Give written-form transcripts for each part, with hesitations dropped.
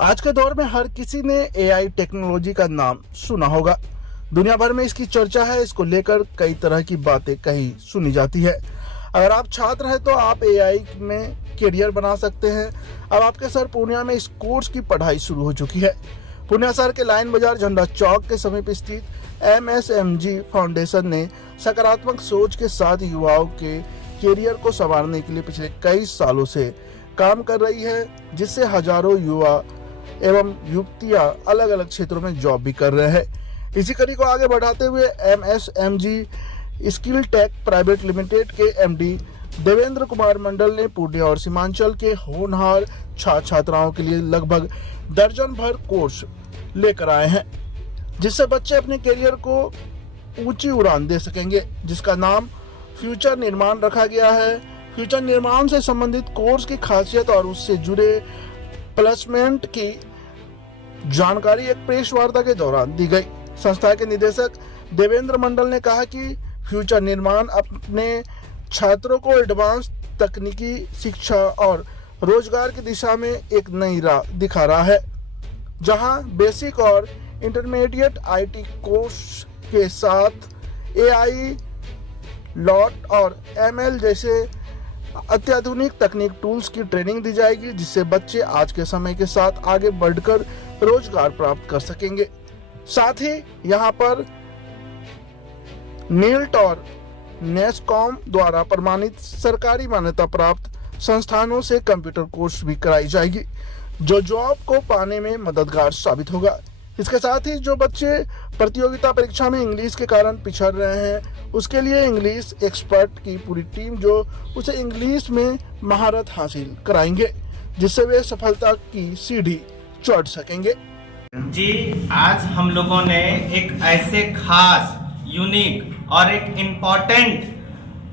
आज के दौर में हर किसी ने एआई टेक्नोलॉजी का नाम सुना होगा। दुनिया भर में इसकी चर्चा है। इसको लेकर कई तरह की बातें कही सुनी जाती है। अगर आप छात्र हैं तो आप एआई में करियर बना सकते हैं। अब आपके सर पूर्णिया में इस कोर्स की पढ़ाई शुरू हो चुकी है। पूर्णिया शहर के लाइन बाजार झंडा चौक के समीप स्थित एमएसएमजी फाउंडेशन ने सकारात्मक सोच के साथ युवाओं के करियर को संवारने के लिए पिछले कई सालों से काम कर रही है, जिससे हजारों युवा एवं युवतियां अलग अलग क्षेत्रों में जॉब भी कर रहे हैं। इसी कड़ी को आगे बढ़ाते हुए एमएसएमजी स्किल टेक प्राइवेट लिमिटेड के एमडी देवेंद्र कुमार मंडल ने पूर्णिया और सीमांचल के होनहार छात्र छात्राओं के लिए लगभग दर्जन भर कोर्स लेकर आए हैं, जिससे बच्चे अपने करियर को ऊंची उड़ान दे सकेंगे, जिसका नाम फ्यूचर निर्माण रखा गया है। फ्यूचर निर्माण से संबंधित कोर्स की खासियत और उससे जुड़े प्लेसमेंट की जानकारी एक प्रेस वार्ता के दौरान दी गई। संस्था के निदेशक देवेंद्र मंडल ने कहा कि फ्यूचर निर्माण अपने छात्रों को एडवांस तकनीकी शिक्षा और रोजगार की दिशा में एक नई राह दिखा रहा है, जहां बेसिक और इंटरमीडिएट आईटी कोर्स के साथ एआई, लॉट और एमएल जैसे अत्याधुनिक तकनीक टूल्स की ट्रेनिंग दी जाएगी, जिससे बच्चे आज के समय के साथ आगे बढ़कर रोजगार प्राप्त कर सकेंगे। साथ ही यहां पर नील्ट और नेस्कॉम द्वारा प्रमाणित सरकारी मान्यता प्राप्त संस्थानों से कंप्यूटर कोर्स भी कराई जाएगी, जो जॉब को पाने में मददगार साबित होगा। इसके साथ ही जो बच्चे प्रतियोगिता परीक्षा में इंग्लिश के कारण पिछड़ रहे हैं, उसके लिए इंग्लिश एक्सपर्ट की पूरी टीम जो उसे इंग्लिश में महारत हासिल कराएंगे, जिससे वे सफलता की सीढ़ी चढ़ सकेंगे। जी, आज हम लोगों ने एक ऐसे खास, यूनिक और एक इम्पोर्टेंट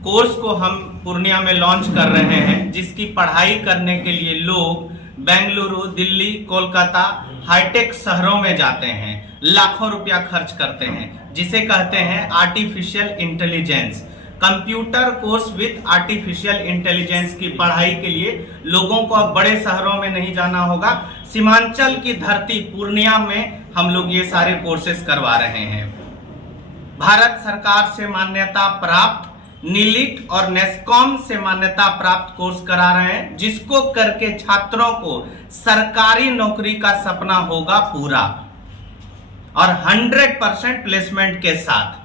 कोर्स को हम पूर्णिया में लॉन्च कर रहे हैं, जिसकी पढ़ाई करने के लिए लोग बेंगलुरु, दिल्ली, कोलकाता हाईटेक शहरों में जाते हैं, लाखों रुपया खर्च करते हैं, जिसे कहते हैं artificial intelligence. Computer course with artificial intelligence की पढ़ाई के लिए लोगों को अब बड़े शहरों में नहीं जाना होगा। सीमांचल की धरती पूर्णिया में हम लोग ये सारे कोर्सेज करवा रहे हैं। भारत सरकार से मान्यता प्राप्त नीलिट और नेस्कॉम से मान्यता प्राप्त कोर्स करा रहे हैं, जिसको करके छात्रों को सरकारी नौकरी का सपना होगा पूरा, और 100% प्लेसमेंट के साथ।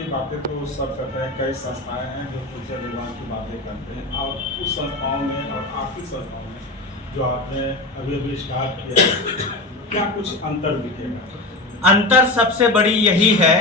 बातें तो सब करते हैं, कई संस्थाएं हैं जो फ्यूचर निर्माण की बातें करते हैं, और उस संस्थाओं में और आपकी संस्थाओं में जो आपने अभी स्टार्ट किया, क्या कुछ अंतर दिखेगा? अंतर सबसे बड़ी यही है,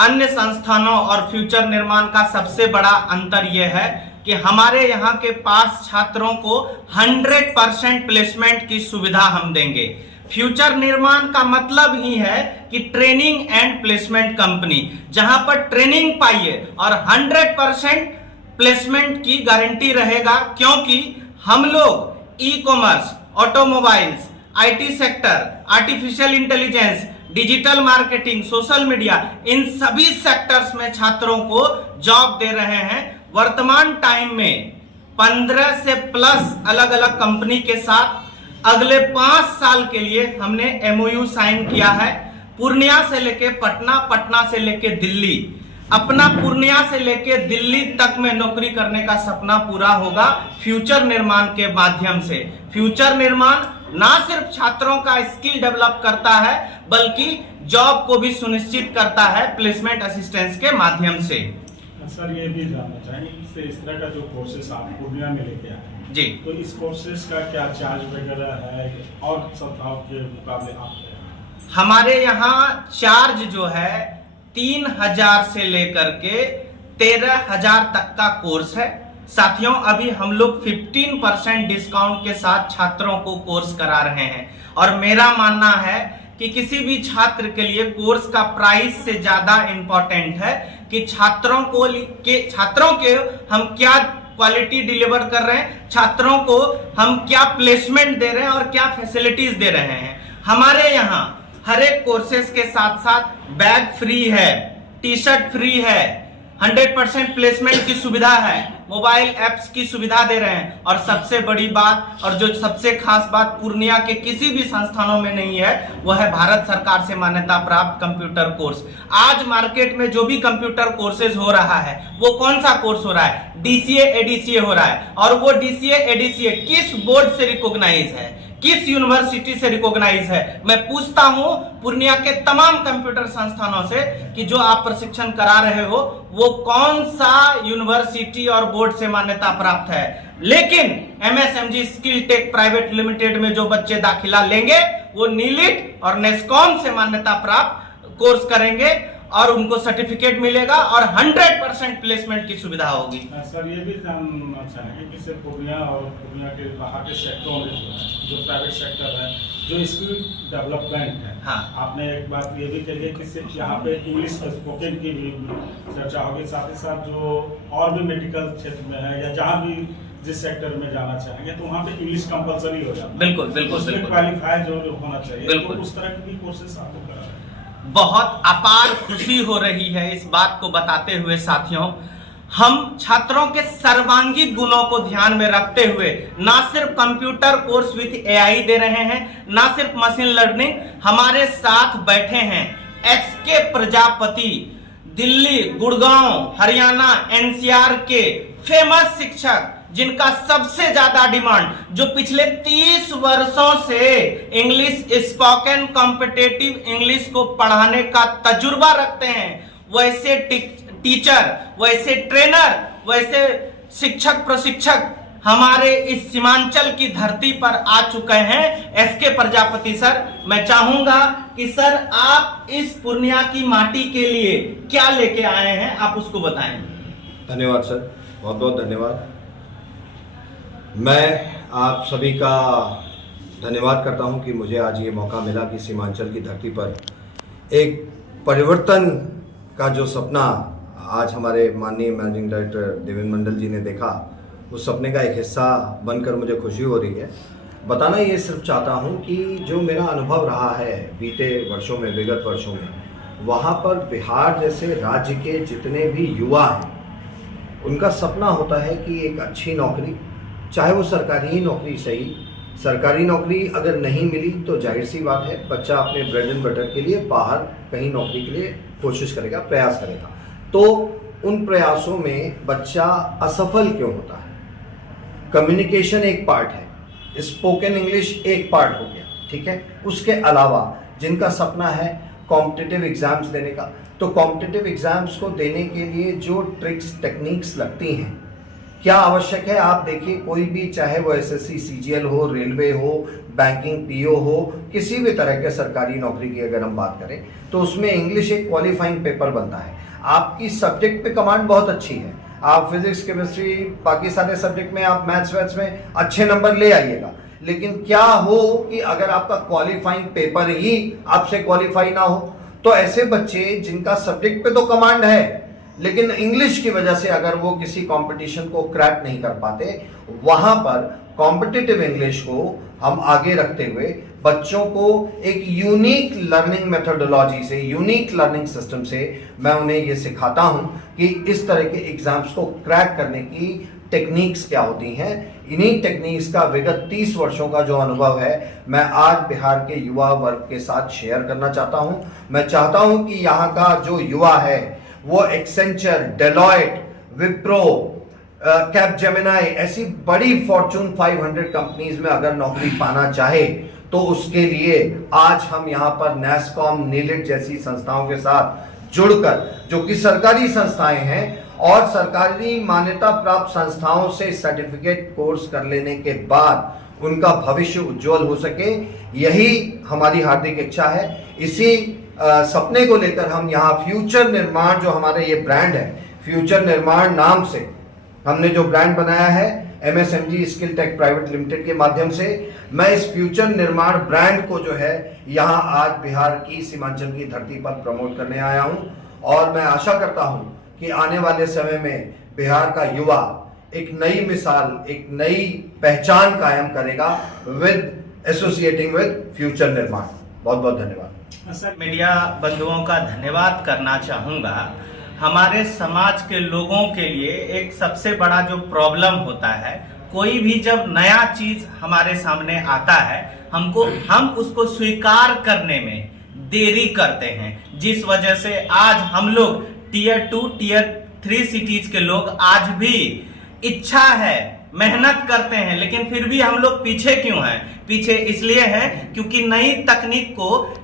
अन्य संस्थानों और फ्यूचर निर्माण का सबसे बड़ा अंतर यह है कि हमारे यहाँ के पास छात्रों को 100% प्लेसमेंट की सुविधा हम देंगे। फ्यूचर निर्माण का मतलब ही है कि ट्रेनिंग एंड प्लेसमेंट कंपनी, जहां पर ट्रेनिंग पाइए और 100% प्लेसमेंट की गारंटी रहेगा, क्योंकि हम लोग e commerce, automobiles, IT sector, artificial intelligence, digital marketing, social media, इन सभी सेक्टर्स में छात्रों को जॉब दे रहे हैं। वर्तमान टाइम में 15 से प्लस अलग अलग कंपनी के साथ अगले 5 साल के लिए हमने एमओयू साइन किया है। पूर्णिया से लेके पटना, पटना से लेके दिल्ली, अपना पूर्णिया से लेके दिल्ली तक में नौकरी करने का सपना पूरा होगा फ्यूचर निर्माण के माध्यम से। फ्यूचर निर्माण ना सिर्फ छात्रों का स्किल डेवलप करता है, बल्कि जॉब को भी सुनिश्चित करता है प्लेसमेंट असिस्टेंस के माध्यम से। सर, ये भी जानना चाहेंगे, इस तरह का जो कोर्सेस आप पूर्णिया में लेके आए हैं जी, तो इस कोर्सेस का क्या चार्ज वगैरह है और संस्थाओं के मुकाबले आपके? हमारे यहाँ चार्ज जो है 3000 से लेकर के 13000 तक का कोर्स है। साथियों, अभी हम लोग 15% डिस्काउंट के साथ छात्रों को कोर्स करा रहे हैं, और मेरा मानना है कि किसी भी छात्र के लिए कोर्स का प्राइस से ज्यादा इंपॉर्टेंट है कि छात्रों के हम क्या क्वालिटी डिलीवर कर रहे हैं, छात्रों को हम क्या प्लेसमेंट दे रहे हैं और क्या फैसिलिटीज दे रहे हैं। हमारे यहाँ हर एक कोर्सेज के साथ साथ बैग फ्री है, टी शर्ट फ्री है, 100% प्लेसमेंट की सुविधा है, मोबाइल ऐप्स की सुविधा दे रहे हैं। और सबसे बड़ी बात और जो सबसे खास बात पूर्णिया के किसी भी संस्थानों में नहीं है, वह है भारत सरकार से मान्यता प्राप्त कंप्यूटर कोर्स। आज मार्केट में जो भी कंप्यूटर कोर्सेज हो रहा है वो कौन सा कोर्स हो रहा है? DCA ADCA हो रहा है। और वो DCA ADCA किस बोर्ड से रिकॉग्नाइज है, किस यूनिवर्सिटी से रिकॉग्नाइज है? मैं पूछता हूं पूर्णिया के तमाम कंप्यूटर संस्थानों से कि जो आप प्रशिक्षण करा रहे हो वो कौन सा यूनिवर्सिटी और बोर्ड से मान्यता प्राप्त है। लेकिन MSMG skill tech private limited में जो बच्चे दाखिला लेंगे वो नीलिट और नेस्कॉम से मान्यता प्राप्त कोर्स करेंगे और उनको सर्टिफिकेट मिलेगा और 100% प्लेसमेंट की सुविधा होगी। सर ये भी जानना चाहेंगे कि सिर्फ पूर्णिया और पूर्णिया के बाहर के सेक्टरों में जो प्राइवेट सेक्टर है, जो स्किल डेवलपमेंट है, हाँ। आपने एक बात ये भी कही है कि सिर्फ यहाँ पे इंग्लिश स्पोकन की भी चर्चा होगी, साथ ही साथ जो और भी मेडिकल क्षेत्र में है या जहाँ भी जिस सेक्टर में जाना चाहेंगे तो वहाँ पे इंग्लिश कंपलसरी हो जाता है। बिल्कुल बिल्कुल बिल्कुल क्वालिफाई जो होना चाहिए, बिल्कुल। तो उस तरह की भी कोर्सेस आपको करा रहे हैं। बहुत अपार खुशी हो रही है इस बात को बताते हुए साथियों, हम छात्रों के सर्वांगीण गुणों को ध्यान में रखते हुए ना सिर्फ कंप्यूटर कोर्स विद AI दे रहे हैं, ना सिर्फ मशीन लर्निंग, हमारे साथ बैठे हैं SK प्रजापति, दिल्ली, गुड़गांव, हरियाणा, NCR के फेमस शिक्षक जिनका सबसे ज्यादा डिमांड, जो पिछले 30 वर्षों से इंग्लिश स्पोकन कॉम्पिटिटिव इंग्लिश को पढ़ाने का तजुर्बा रखते हैं, वैसे टीचर, वैसे ट्रेनर, वैसे शिक्षक प्रशिक्षक हमारे इस सीमांचल की धरती पर आ चुके हैं। SK प्रजापति सर, मैं चाहूंगा कि सर आप इस पूर्णिया की माटी के लिए क्या लेके आए हैं, आप उसको बताएं। धन्यवाद सर, बहुत बहुत धन्यवाद। मैं आप सभी का धन्यवाद करता हूं कि मुझे आज ये मौका मिला कि सीमांचल की धरती पर एक परिवर्तन का जो सपना आज हमारे माननीय मैनेजिंग डायरेक्टर देवेंद्र मंडल जी ने देखा, उस सपने का एक हिस्सा बनकर मुझे खुशी हो रही है। बताना ये सिर्फ चाहता हूं कि जो मेरा अनुभव रहा है बीते वर्षों में, विगत वर्षों में, वहाँ पर बिहार जैसे राज्य के जितने भी युवा हैं उनका सपना होता है कि एक अच्छी नौकरी, चाहे वो सरकारी ही नौकरी सही, सरकारी नौकरी अगर नहीं मिली तो जाहिर सी बात है बच्चा अपने ब्रेड एंड बटर के लिए बाहर कहीं नौकरी के लिए कोशिश करेगा, प्रयास करेगा। तो उन प्रयासों में बच्चा असफल क्यों होता है? कम्युनिकेशन एक पार्ट है, स्पोकन इंग्लिश एक पार्ट हो गया, ठीक है। उसके अलावा जिनका सपना है कॉम्पिटिटिव एग्जाम्स देने का, तो कॉम्पिटिटिव एग्जाम्स को देने के लिए जो ट्रिक्स टेक्निक्स लगती हैं, क्या आवश्यक है? आप देखिए, कोई भी, चाहे वो SSC CGL हो, रेलवे हो, बैंकिंग PO हो, किसी भी तरह के सरकारी नौकरी की अगर हम बात करें तो उसमें इंग्लिश एक क्वालिफाइंग पेपर बनता है। आपकी सब्जेक्ट पे कमांड बहुत अच्छी है, आप फिजिक्स, केमिस्ट्री, बाकी सारे सब्जेक्ट में, आप मैथ्स वैथ्स में अच्छे नंबर ले आइएगा, लेकिन क्या हो कि अगर आपका क्वालिफाइंग पेपर ही आपसे क्वालिफाई ना हो, तो ऐसे बच्चे जिनका सब्जेक्ट पे तो कमांड है लेकिन इंग्लिश की वजह से अगर वो किसी कंपटीशन को क्रैक नहीं कर पाते, वहां पर कॉम्पिटिटिव इंग्लिश को हम आगे रखते हुए बच्चों को एक यूनिक लर्निंग मेथोडोलॉजी से, यूनिक लर्निंग सिस्टम से मैं उन्हें ये सिखाता हूं कि इस तरह के एग्जाम्स को क्रैक करने की टेक्निक्स क्या होती हैं। इन्हीं टेक्निक्स का विगत 30 वर्षों का जो अनुभव है मैं आज बिहार के युवा वर्ग के साथ शेयर करना चाहता हूं। मैं चाहता हूं कि यहाँ का जो युवा है वो एक्सेंचर, डेलॉयट, विप्रो, कैपजेमिनी ऐसी बड़ी फॉर्चून 500 कंपनीज में अगर नौकरी पाना चाहे तो उसके लिए आज हम यहाँ पर नेस्कॉम, नीलिट जैसी संस्थाओं के साथ जुड़कर, जो कि सरकारी संस्थाएं हैं और सरकारी मान्यता प्राप्त संस्थाओं से सर्टिफिकेट कोर्स कर लेने के बाद उनका भविष्य उज्जवल हो सके, यही हमारी हार्दिक इच्छा है। इसी सपने को लेकर हम यहाँ फ्यूचर निर्माण, जो हमारे ये ब्रांड है, फ्यूचर निर्माण नाम से हमने जो ब्रांड बनाया है MSMG skill tech private limited के माध्यम से, मैं इस फ्यूचर निर्माण ब्रांड को जो है यहाँ आज बिहार की सीमांचल की धरती पर प्रमोट करने आया हूँ। और मैं आशा करता हूँ कि आने वाले समय में बिहार का युवा एक नई मिसाल, एक नई पहचान कायम करेगा विद एसोसिएटिंग विद फ्यूचर निर्माण। बहुत बहुत धन्यवाद। मीडिया बंधुओं का धन्यवाद करना चाहूँगा। हमारे समाज के लोगों के लिए एक सबसे बड़ा जो प्रॉब्लम होता है, कोई भी जब नया चीज हमारे सामने आता है हम उसको स्वीकार करने में देरी करते हैं, जिस वजह से आज हम लोग टीयर 2 टीयर 3 सिटीज के लोग आज भी इच्छा है, मेहनत करते हैं, लेकिन फिर भी हम लोग पीछे क्यों हैं? पीछे इसलिए हैं क्योंकि नई तकनीक को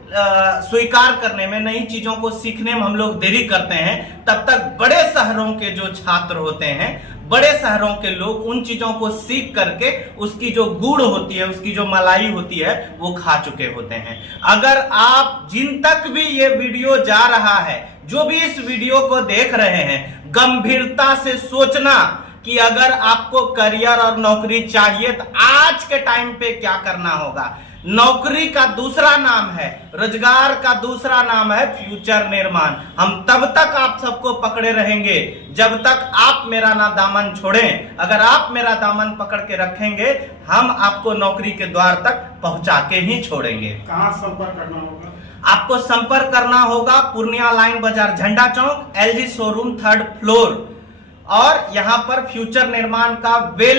स्वीकार करने में, नई चीजों को सीखने में हम लोग देरी करते हैं। तब तक बड़े शहरों के जो छात्र होते हैं, बड़े शहरों के लोग उन चीजों को सीख करके उसकी जो गुड़ होती है, उसकी जो मलाई होती है, वो खा चुके होते हैं। अगर आप जिन तक भी ये वीडियो जा रहा है, जो भी इस वीडियो को देख रहे हैं, गंभीरता से सोचना कि अगर आपको करियर और नौकरी चाहिए तो आज के टाइम पे क्या करना होगा। नौकरी का दूसरा नाम है, रोजगार का दूसरा नाम है फ्यूचर निर्माण। हम तब तक आप सबको पकड़े रहेंगे जब तक आप मेरा ना दामन छोड़ें। अगर आप मेरा दामन पकड़ के रखेंगे, हम आपको नौकरी के द्वार तक पहुंचा के ही छोड़ेंगे। कहाँ संपर्क करना होगा? आपको संपर्क करना होगा पूर्णिया लाइन बाजार, झंडा चौक, LG शोरूम 3rd फ्लोर। और यहां पर फ्यूचर निर्माण का वेल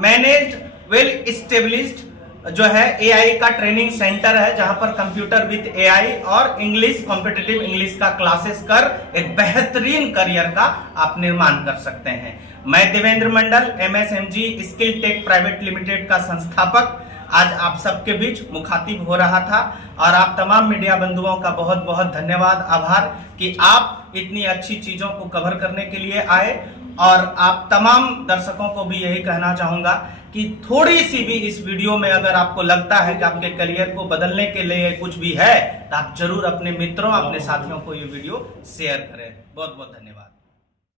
मैनेज्ड, वेल एस्टेब्लिश्ड जो है AI का ट्रेनिंग सेंटर है, जहां पर कंप्यूटर विद AI और इंग्लिश, कॉम्पिटिटिव इंग्लिश का क्लासेस कर एक बेहतरीन करियर का आप निर्माण कर सकते हैं। मैं Devendra Mandal, MSMG skill tech private limited का संस्थापक, आज आप सबके बीच मुखातिब हो रहा था। और आप तमाम मीडिया बंधुओं का बहुत बहुत धन्यवाद, आभार कि आप इतनी अच्छी चीजों को कवर करने के लिए आए। और आप तमाम दर्शकों को भी यही कहना चाहूंगा कि थोड़ी सी भी इस वीडियो में अगर आपको लगता है कि आपके करियर को बदलने के लिए कुछ भी है, तो आप जरूर अपने मित्रों, अपने साथियों को ये वीडियो शेयर करें। बहुत बहुत धन्यवाद।